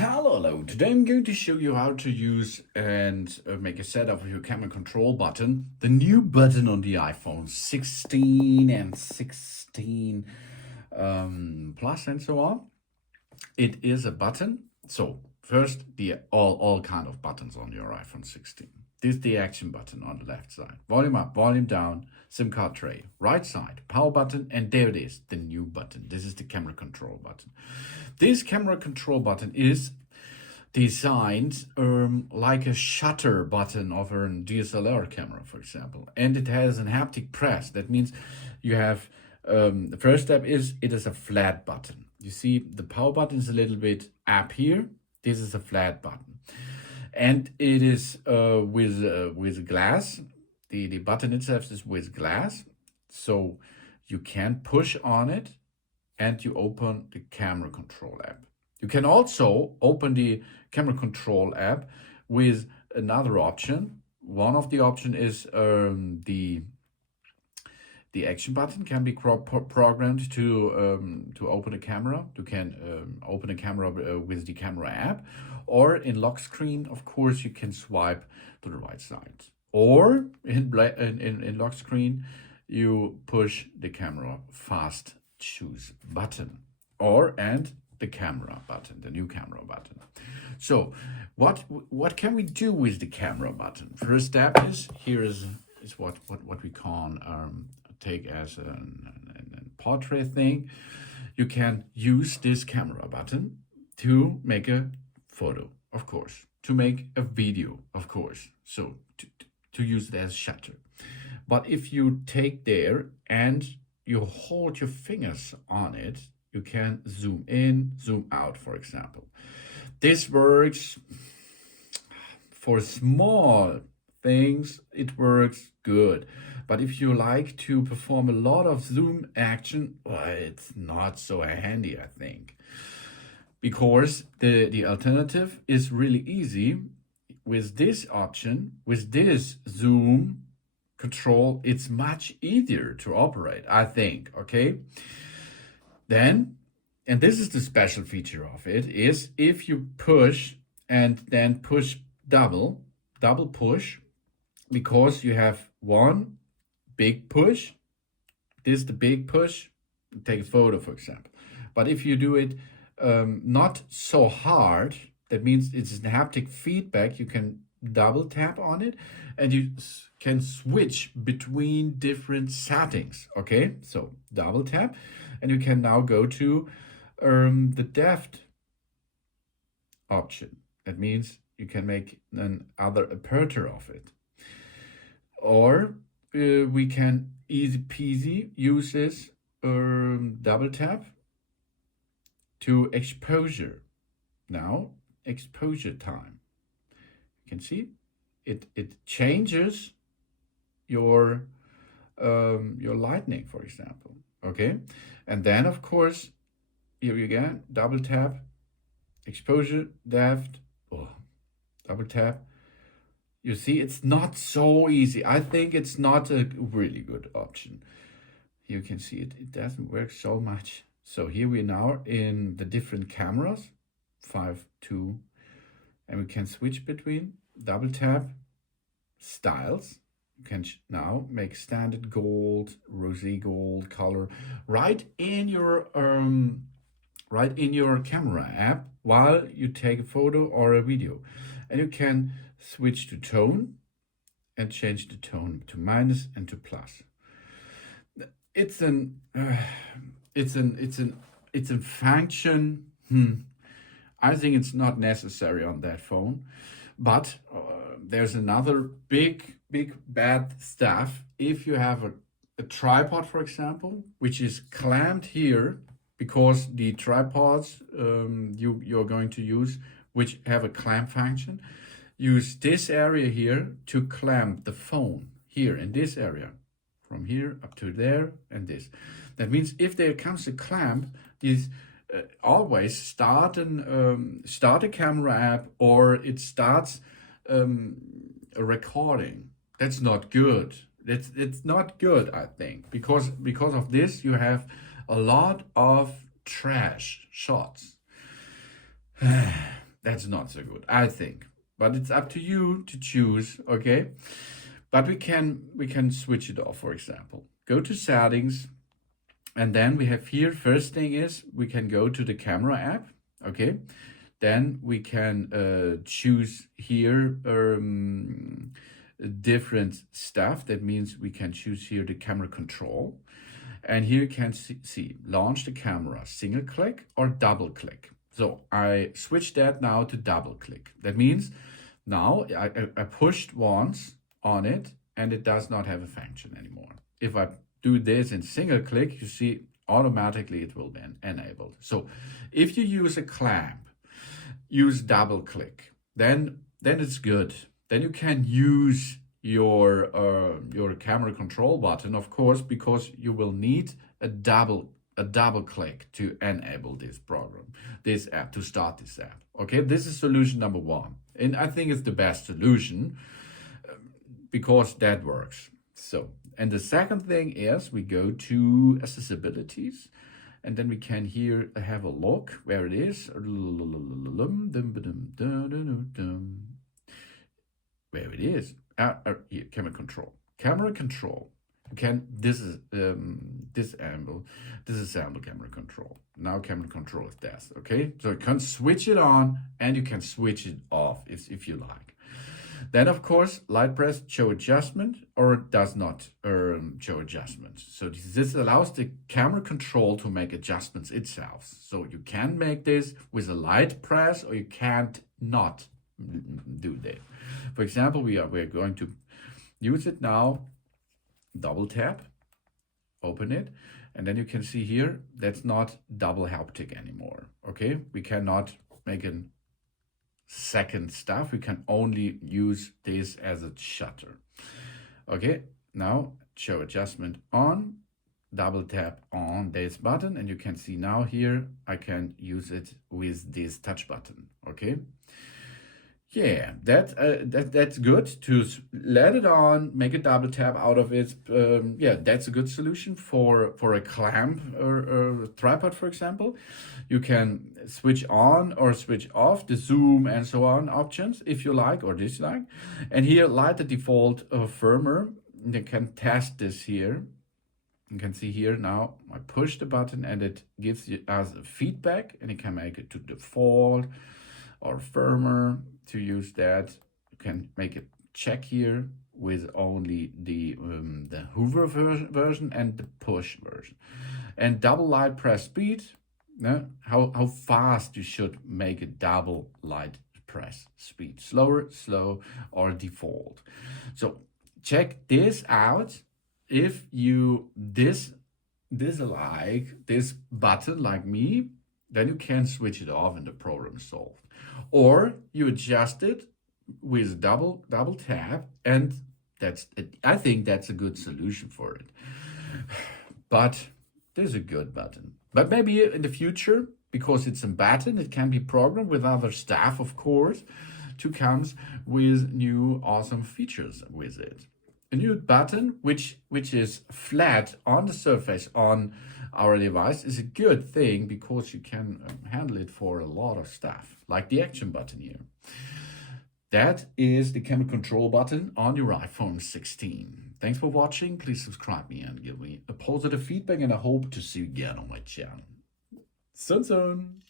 Hello. Today I'm going to show you how to use and make a setup of your camera control button. The new button on the iPhone 16 and 16 Plus and so on. It is a button. So first, the all kind of buttons on your iPhone 16. This is the action button on the left side. Volume up, volume down, SIM card tray. Right side, power button, and there it is, the new button. This is the camera control button. This camera control button is designed like a shutter button of a DSLR camera, for example. And it has an haptic press. That means you have, the first step is, it is a flat button. You see the power button is a little bit up here. This is a flat button. And it is with glass. The button itself is with glass. So you can push on it and you open the camera control app. You can also open the camera control app with another option. One of the option is the action button can be programmed to open a camera. You can open a camera with the camera app, or in lock screen, of course, you can swipe to the right side. Or in lock screen, you push the camera fast choose button, and the camera button, the new camera button. So what can we do with the camera button? First step is what we can take as a portrait thing. You can use this camera button to make a photo, of course, to make a video, of course, so to use it as shutter. But if you take there and you hold your fingers on it, you can zoom in, zoom out, for example. This works for small things, it works good. But if you like to perform a lot of zoom action, well, it's not so handy, I think. Because the alternative is really easy. With this option, with this zoom control, it's much easier to operate, I think, okay? Then, and this is the special feature of it, is if you push and then push double push, because you have one big push, this is the big push, take a photo, for example. But if you do it not so hard, that means it's a haptic feedback, you can double tap on it and you can switch between different settings, okay? So double tap and you can now go to the depth option. That means you can make another aperture of it. Or we can easy peasy use this double tap to exposure. Now exposure time. You can see it changes your lightning, for example. Okay, and then of course here you again double tap, exposure, depth, double tap. You see, it's not so easy. I think it's not a really good option. You can see it doesn't work so much. So here we are now in the different cameras, 5, 2, and we can switch between double tap styles. You can now make standard gold, rosy gold color right in your camera app while you take a photo or a video. And you can switch to tone and change the tone to minus and to plus. It's a function. I think it's not necessary on that phone, but there's another big bad stuff. If you have a tripod, for example, which is clamped here, because the tripods you're going to use, which have a clamp function, use this area here to clamp the phone here in this area, from here up to there and this. That means if there comes a clamp, these always start a camera app, or it starts a recording. That's not good. It's not good, I think, because of this you have a lot of trash shots. That's not so good, I think. But it's up to you to choose, okay? But we can switch it off, for example. Go to settings, and then we have here, first thing is we can go to the camera app, okay? Then we can choose here different stuff. That means we can choose here the camera control. And here you can see launch the camera, single click or double click. So I switch that now to double click. That means now I pushed once on it and it does not have a function anymore. If I do this in single click, you see automatically it will be enabled. So if you use a clamp, use double click, then it's good. Then you can use your camera control button, of course, because you will need a double click to enable this program, this app, to start this app. Okay, this is solution number one, and I think it's the best solution because that works. So, and the second thing is we go to accessibilities, and then we can here have a look where it is. Where it is. Here, camera control. Camera control. You can disassemble camera control. Now camera control is this. Okay, so you can switch it on and you can switch it off if you like. Then of course light press show adjustment or does not show adjustments. So this allows the camera control to make adjustments itself. So you can make this with a light press or you can't not do that. For example, we are going to use it now. Double tap, open it, and then you can see here that's not double haptic anymore. Okay, we cannot make a second stuff. We can only use this as a shutter. Okay, now show adjustment on. Double tap on this button, and you can see now here I can use it with this touch button. Okay. Yeah, that's good to let it on, make a double tap out of it. Yeah, that's a good solution for a clamp or tripod, for example. You can switch on or switch off the zoom and so on options if you like or dislike. And here, light the default firmware. You can test this here. You can see here now I push the button and it gives us a feedback, and you can make it to default or firmware. To use that, you can make a check here with only the hover version and the push version. And double light press speed, how fast you should make a double light press speed. Slower, slow, or default. So check this out. If you dislike this button like me, then you can switch it off and the problem is solved. Or you adjust it with double tap, and I think that's a good solution for it. But there's a good button. But maybe in the future, because it's a button, it can be programmed with other stuff, of course, to come with new awesome features with it. A new button which is flat on the surface on our device is a good thing because you can handle it for a lot of stuff, like the action button here. That is the camera control button on your iPhone 16. Thanks for watching. Please subscribe me and give me a positive feedback, and I hope to see you again on my channel. Soon.